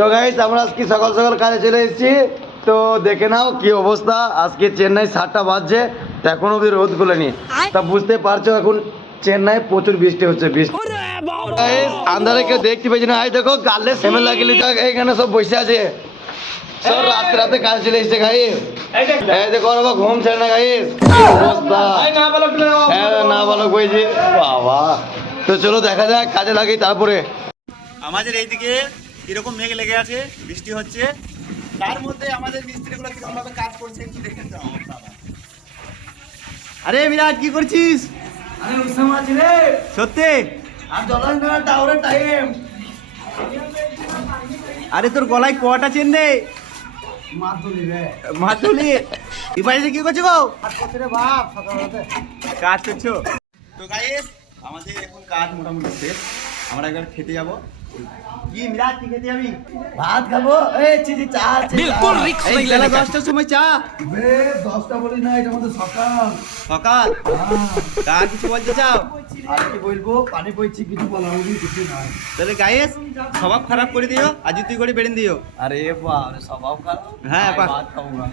তো গাইস আমরা আজকে সকাল সকাল কাজে চলে এসেছি। তো দেখে নাও কি অবস্থা, আজকে চেন্নাই 7টা বাজছে, তো এখনো অব্দি রোদ খুলেনি। তা বুঝতে পারছো এখন চেন্নাই প্রচুর বৃষ্টি হচ্ছে। গাইস আন্ধারে কেউ দেখতে পেয়েছি না, এই দেখো গালে সেমেল লাগিয়ে যাক, এইখানে সব বসে আছে, সব রাতে রাতে কাজ চলে এসছে গাইস। এই দেখো বাবা ঘুম ছেড়ে না গাইস, কি অবস্থা। না বালক বইছে বাবা। তো চলো দেখা যাক, কাজে লাগি তারপরে। আমাদের এইদিকে কিরকম মেঘ লেগে আছে, বৃষ্টি হচ্ছে, তার মধ্যে আমাদের মিস্ত্রিগুলো কিরকম ভাবে কাজ করছে একটু দেখে নাও। আরে বিরাট কি করছিস? আরে উৎসাহ আছে রে, সত্যি? আর জলাস না টাওয়ারের টাইম। আরে তোর গলায় কটা চেন রে? মাতুলি রে, মাতুলি। এই বাড়িতে কি করছো গো? আর কত রে বাপ সকালবেলাতে কাজ করছো? তো গাইস আমাদের এখন কাজ মোটামুটি শেষ, আমরা একবার খেতে যাব। কি মিরাজ কি খেতে যাবি? ভাত খাবো। এই চিজি চা আছে, বিলকুল রিস্ক এই বেলা 10টার সময় চা? বে 10টা বলি না, এটা মধ্যে সকাল সকাল। কার কিছু বলতে চাও? আর কি বলবো, পানি পড়ছি, কিছু বলা বলি কিছু নাই। তাহলে গাইস স্বভাব খারাপ করে দিও আর জুতি করে বেড়ে দিও। আরে বাপ রে, স্বভাব খারাপ। হ্যাঁ, ভাত খাবো না।